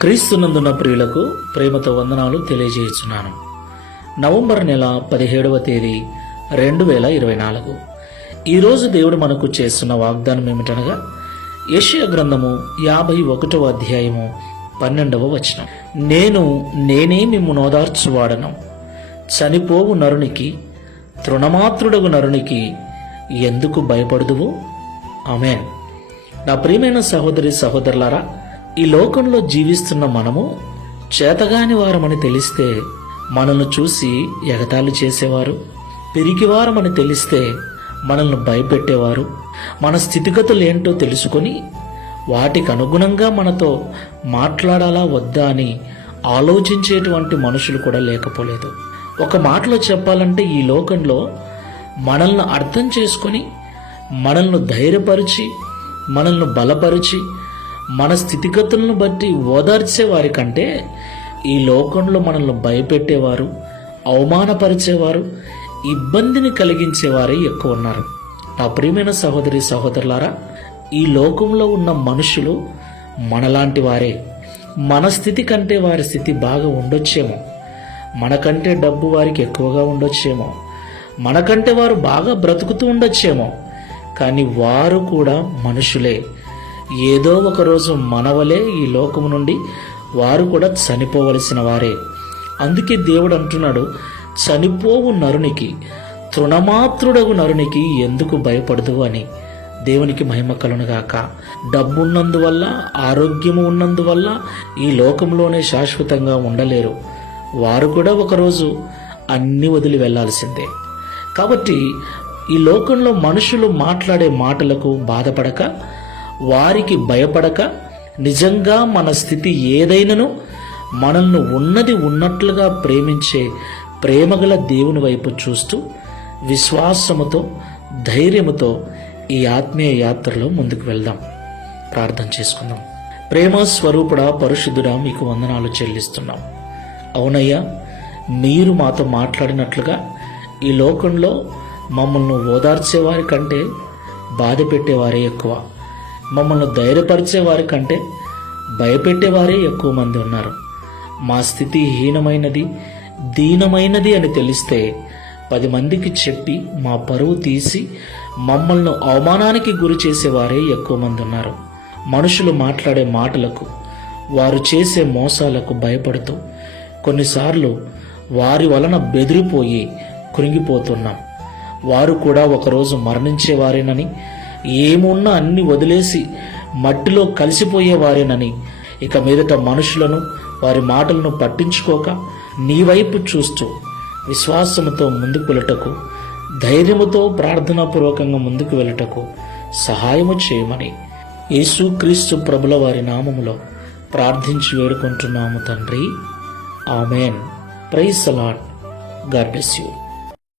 క్రీస్తునందున్న ప్రియులకు ప్రేమతో వందనాలు తెలియజేయుచున్నాను. నవంబర్ నెల 17వ తేదీ 2024. ఈరోజు దేవుడు మనకు చేస్తున్న వాగ్దానం ఏమిటనగా యెషయా గ్రంథము 51వ అధ్యాయము 12వ వచనం. నేనే మిమ్ము నోదార్చువాడను, చనిపోవు నరునికి, తృణమాత్రుడగు నరునికి ఎందుకు భయపడుదువు? ఆమేన్. నా ప్రియమైన సహోదరి సహోదరులారా, ఈ లోకంలో జీవిస్తున్న మనము చేతగాని వారమని తెలిస్తే మనల్ని చూసి ఎగతాళి చేసేవారు, పిరికివారమని తెలిస్తే మనల్ని భయపెట్టేవారు, మన స్థితిగతులు ఏంటో తెలుసుకొని వాటికి అనుగుణంగా మనతో మాట్లాడాలా వద్దా అని ఆలోచించేటువంటి మనుషులు కూడా లేకపోలేదు. ఒక మాటలో చెప్పాలంటే ఈ లోకంలో మనల్ని అర్థం చేసుకొని మనల్ని ధైర్యపరిచి మనల్ని బలపరిచి మన స్థితిగతులను బట్టి ఓదార్చే వారి కంటే ఈ లోకంలో మనల్ని భయపెట్టేవారు, అవమానపరిచేవారు, ఇబ్బందిని కలిగించేవారే ఎక్కువ ఉన్నారు. నా ప్రియమైన సహోదరి సహోదరులారా, ఈ లోకంలో ఉన్న మనుషులు మనలాంటి వారే. మన స్థితి కంటే వారి స్థితి బాగా ఉండొచ్చేమో, మనకంటే డబ్బు వారికి ఎక్కువగా ఉండొచ్చేమో, మనకంటే వారు బాగా బ్రతుకుతూ ఉండొచ్చేమో, కానీ వారు కూడా మనుషులే. ఏదో ఒకరోజు మనవలే ఈ లోకము నుండి వారు కూడా చనిపోవలసిన వారే. అందుకే దేవుడు అంటున్నాడు, చనిపోవు నరునికి, తృణమాత్రుడగు నరునికి ఎందుకు భయపడదు అని. దేవునికి మహిమ కలుగునుగాక. డబ్బున్నందువల్ల, ఆరోగ్యము ఉన్నందువల్ల ఈ లోకంలోనే శాశ్వతంగా ఉండలేరు. వారు కూడా ఒకరోజు అన్ని వదిలి వెళ్లాల్సిందే. కాబట్టి ఈ లోకంలో మనుషులు మాట్లాడే మాటలకు బాధపడక, వారికి భయపడక, నిజంగా మన స్థితి ఏదైనను మనల్ని ఉన్నది ఉన్నట్లుగా ప్రేమించే ప్రేమగల దేవుని వైపు చూస్తూ విశ్వాసముతో, ధైర్యముతో ఈ ఆత్మీయ యాత్రలో ముందుకు వెళ్దాం. ప్రార్థన చేసుకుందాం. ప్రేమ స్వరూపుడా, పరిశుద్ధుడా, మీకు వందనాలు చెల్లిస్తున్నాం. అవునయ్యా, మీరు మాతో మాట్లాడినట్లుగా ఈ లోకంలో మమ్మల్ని ఓదార్చేవారి కంటే బాధ పెట్టేవారే ఎక్కువ, మమ్మల్ని ధైర్యపరిచేవారి కంటే భయపెట్టేవారే ఎక్కువ మంది ఉన్నారు. మా స్థితి హీనమైనది, దీనమైనది అని తెలిస్తే 10 మందికి చెప్పి మా పరువు తీసి మమ్మల్ని అవమానానికి గురి చేసేవారే ఎక్కువ మంది ఉన్నారు. మనుషులు మాట్లాడే మాటలకు, వారు చేసే మోసాలకు భయపడుతూ కొన్నిసార్లు వారి వలన బెదిరిపోయి కృంగిపోతున్నాం. వారు కూడా ఒకరోజు మరణించేవారేనని, ఏమున్నా అన్ని వదిలేసి మట్టిలో కలిసిపోయేవారేనని, ఇక మీదట మనుషులను, వారి మాటలను పట్టించుకోక నీ వైపు చూస్తూ విశ్వాసముతో ముందుకు వెళ్ళటకు, ధైర్యముతో ప్రార్థనాపూర్వకంగా ముందుకు వెళ్ళటకు సహాయము చేయమని యేసుక్రీస్తు ప్రభుల వారి నామములో ప్రార్థించి వేడుకుంటున్నాము తండ్రి. Amen. Praise the Lord. God bless you.